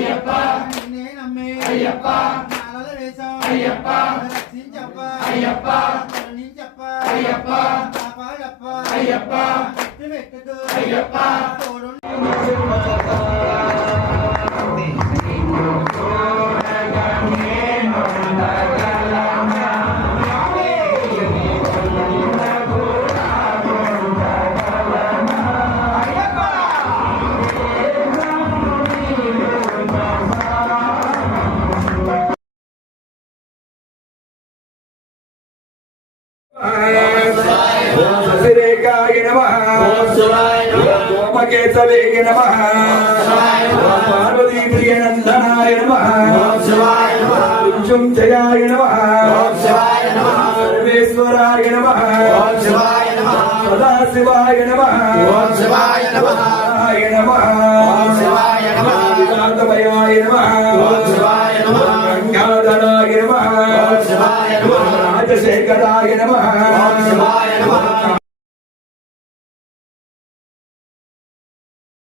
నిన్నే నమ్మే నాలల వేశం రక్షించప్ప కరుణించప్ప కాపాడప్ప పెట్టుకు తోడు केशवे नमः पार्वती प्रिय नंदनाय नमः जयाय नमः सर्वेश्वराय नमः सदाशिवाय नमः विकातमयाय नमः गंगाधराय नमः राजशेखराय नमः